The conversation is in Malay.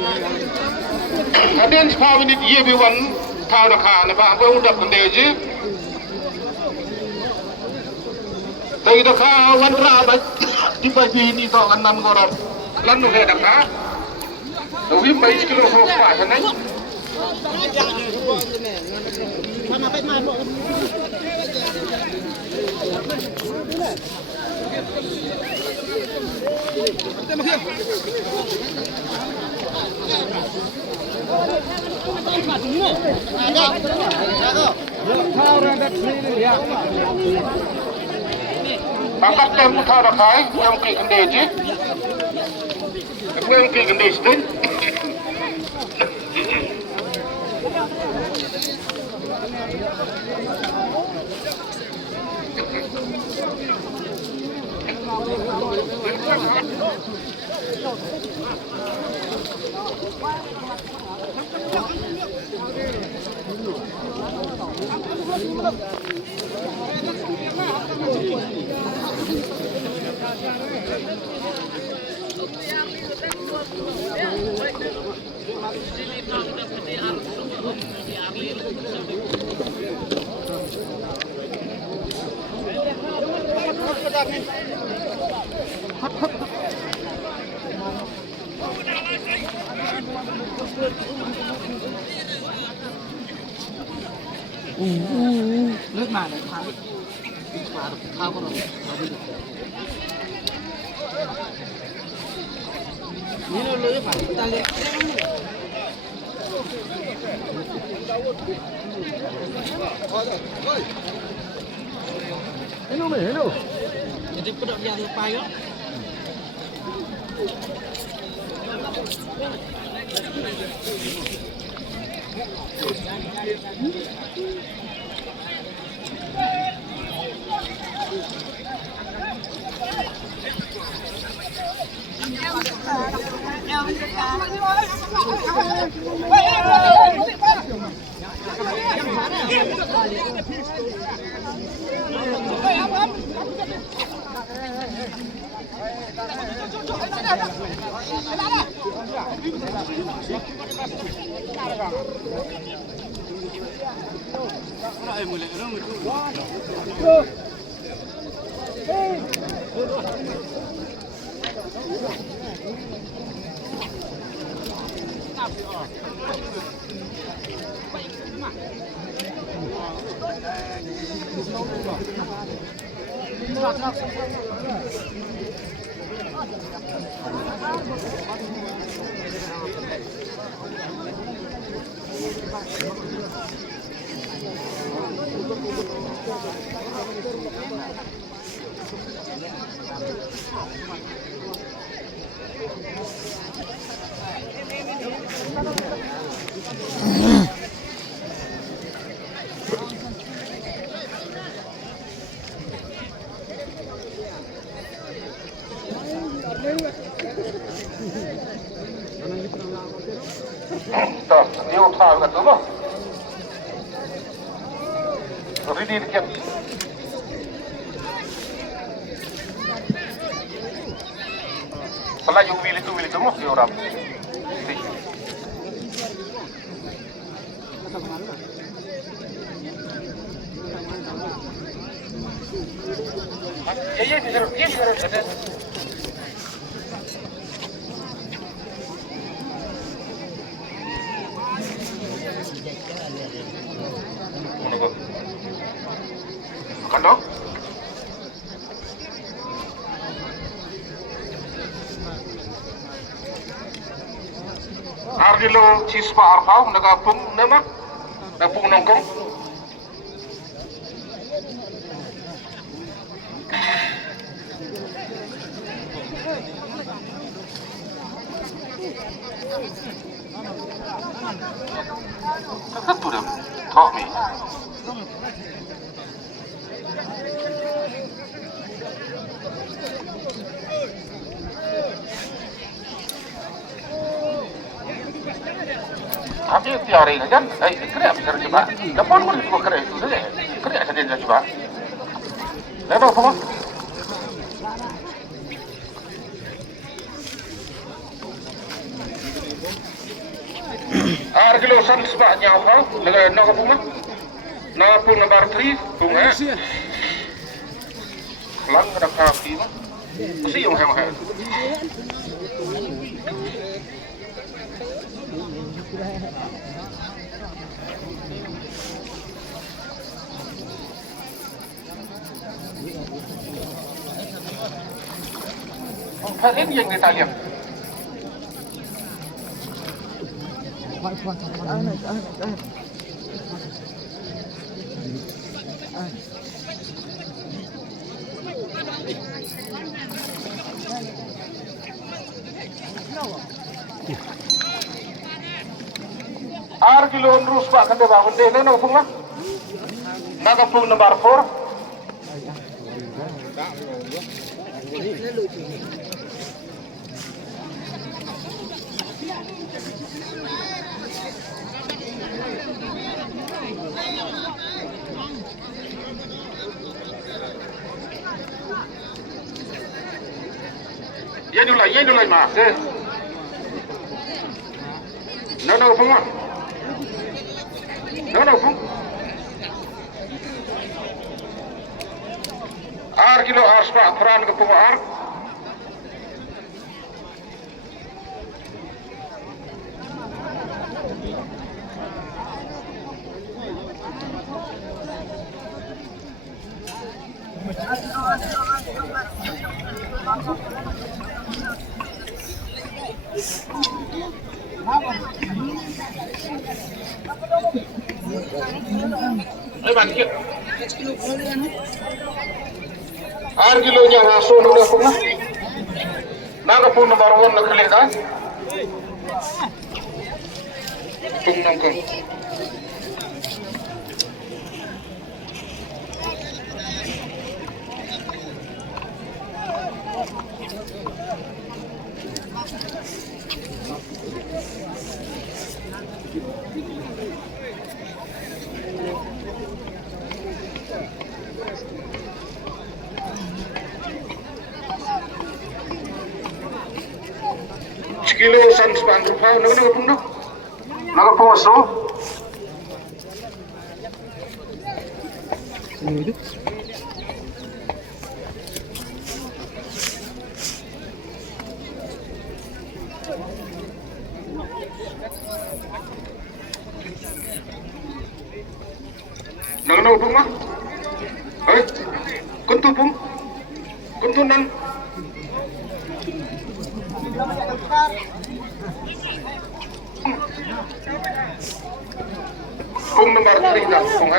Kadang sekarang ini dia biwan tahu dah kan, apa aku udah kendai je. Tapi dah kan wan raba di pagi ini tak kanan korang, lalu saya dah kan. Tapi bayi kilo sofa sana. Bakat temu tahu dah kai, yang kiri kendai je. Aku yang kiri kendai sedang. Nước mà để phá được thao con rồi. Nếu nó lưới phải ta lên. Hello mày hello. Jadi pedok dia lupa yo. Tak, dia utah kat tu lah. Ready dekat. Kalau you willing tu mah dia orang. Ya, bisa. Kandang? Ardilo cispa arfau nagapung nama napung nongkong. Satu dah, tak mi. Tapi tiada ini kan, kerja bisa coba. Depan pun juga kerja itu saja. Kerja saja dia coba. Lepas apa? kilo san sebab nyaw kau, nak apa pun? Nak pun nomor 3, pun lang ada kaki mah, mesti yang hebat. Ini yang kita lihat. Kilo terus pak kan bangun deh, nak pun lah. Nak pun nomor 4. Ye dulai mas. Nak pun lah. No, pun. Kilo aspa peran ke pengar. Bangkit. Kilonya langsung udah pernah. Naga pun nomor 1 nak kelihatan. Tunggu. Kilo san sepan rupa, nak pun nak. Nak pun so. Nak pun mah. Kuntu pun, kuntu nan. Pung nomor 3 dah, pung